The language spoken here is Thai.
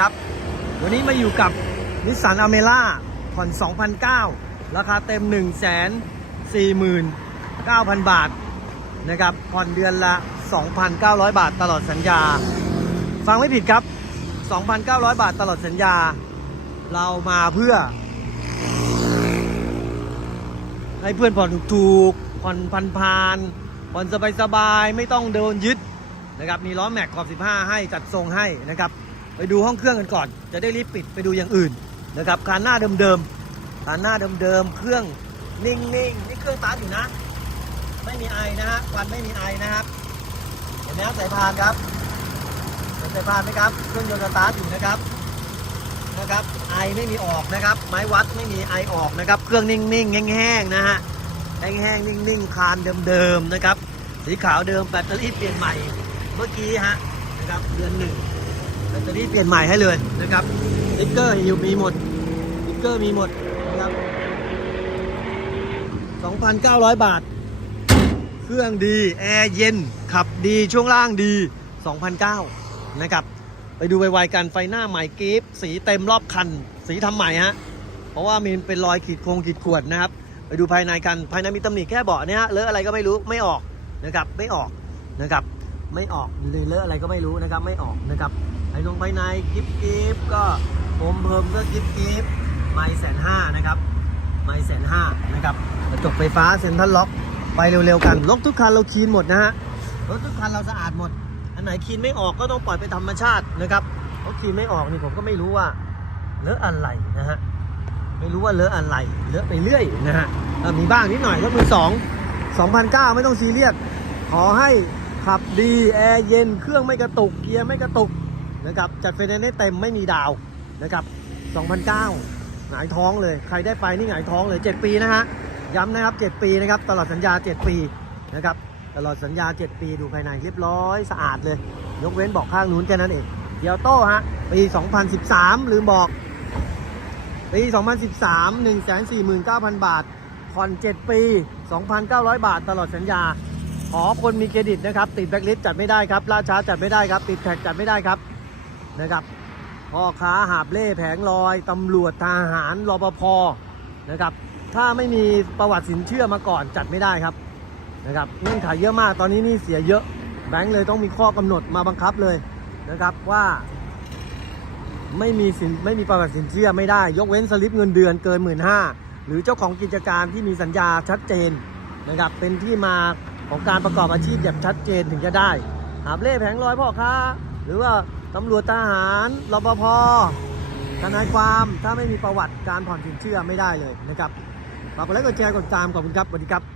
ครับวันนี้มาอยู่กับนิสสันอเมร่าผ่อน 2,009 ราคาเต็ม 1 4 9 0 0 0 บาทนะครับผ่อนเดือนละ 2,900 บาทตลอดสัญญา ฟังไม่ผิดครับ 2,900 บาทตลอดสัญญา เรามาเพื่อ ให้เพื่อนผ่อนถูกผ่อนพันพานผ่อนสบายๆ ไม่ต้องโดนยึดนะครับมีล้อแม็กขอบ 15 ให้จัดทรงให้นะครับ ไปดูห้องเครื่องกันก่อน จะได้รีบปิดไปดูอย่างอื่นนะครับคานหน้าเดิมๆคานหน้าเดิมๆเครื่องนิ่งๆนี่เครื่องตาร์ทอยู่นะ ไม่มีไอนะฮะควันไม่มีไอนะครับเห็นไหมครับสายพานครับเห็นสายพานไหมครับเครื่องยนต์สตาร์ทอยู่นะครับนะครับไอไม่มีออกนะครับ ไม้วัดไม่มีไอออกนะครับ เครื่องนิ่งๆแห้งๆนะฮะแห้งๆนิ่งๆคานเดิมๆนะครับ สีขาวเดิมแบตเตอรี่เปลี่ยนใหม่เมื่อกี้ฮะนะครับเดือนหนึ่ง ตเตอรี่เปลี่ยนใหม่ให้เลยนะครับสติ๊กเกอร์อยู่มีหมดสติ๊กเกอร์มีหมดนะครับ2,900 บาท เครื่องดีแอร์เย็น ขับดีช่วงล่างดี2,009นะครับไปดูไวๆกันไฟหน้าใหม่กิฟสีเต็มรอบคัน สีทำใหม่ฮะเพราะว่ามีเป็นรอยขีดโครงขีดขวดนะครับ ไปดูภายในกันภายในมีตำหนิแค่เบาะเนี่ยฮะเลอะอะไรก็ไม่รู้ไม่ออกนะครับไม่ออกนะครับ ไม่ออกหรือเลอะอะไรก็ไม่รู้นะครับไม่ออกนะครับ ภายนงภายในกิฟกิฟก็ผมเพิ่มก็กิฟกิฟไม่แสนห้านะครับไม่แสนห้านะครับกระจกไฟฟ้าเซ็นทรัลล็อกไปเร็วๆกันรถทุกคันเราคีนหมดนะฮะรถทุกคันเราสะอาดหมด อันไหนคีนไม่ออกก็ต้องปล่อยไปธรรมชาตินะครับเพราะคีนไม่ออกนี่ผมก็ไม่รู้ว่าเลอะอะไรนะฮะไม่รู้ว่าเลอะอะไรเลอะไปเรื่อยนะฮะมีบ้างนิดหน่อยรถมือสอง2,009ไม่ต้องซีเรียสขอให้ขับดีแอร์เย็นเครื่องไม่กระตุกเกียร์ไม่กระตุก นะครับจัดไฟแนนซ์ให้เต็มไม่มีดาวนะครับ2,009หงายท้องเลย ใครได้ไปนี่หงายท้องเลย 7 ปีนะฮะย้ำนะครับ 7 ปีนะครับตลอดสัญญา 7 ปีนะครับตลอดสัญญา 7 ปีดูภายในเรียบร้อยสะอาดเลย ยกเว้นบอกข้างนู้นแค่นั้นเองเดี๋ยวโต้ฮะปี 2013 ลืมบอก ปี 2013 149,000 บาทผ่อน 7 ปี 2,900 บาท ตลอดสัญญา ขอคนมีเครดิตนะครับ ติดแบล็คลิสจัดไม่ได้ครับล่าช้าจัดไม่ได้ครับ ติดแท็กจัดไม่ได้ครับ นะครับพ่อค้าหาบเล่แผงลอยตำรวจทหารรปภนะครับถ้าไม่มีประวัติสินเชื่อมาก่อนจัดไม่ได้ครับนะครับเงื่อนไขเยอะมากตอนนี้นี่เสียเยอะแบงค์เลยต้องมีข้อกำหนดมาบังคับเลยนะครับว่าไม่มีสินไม่มีประวัติสินเชื่อไม่ได้ ยกเว้นสลิปเงินเดือนเกินหมื่นห้าหรือเจ้าของกิจการที่มีสัญญาชัดเจนนะครับเป็นที่มาของการประกอบอาชีพแบบชัดเจนถึงจะได้หาบเล่แผงลอยพ่อค้าหรือว่า ตำรวจทหารรปภทนายความถ้าไม่มีประวัติการผ่อนสินเชื่อไม่ได้เลยนะครับฝากกดไลค์กดแชร์กดตามขอบคุณครับสวัสดีครับ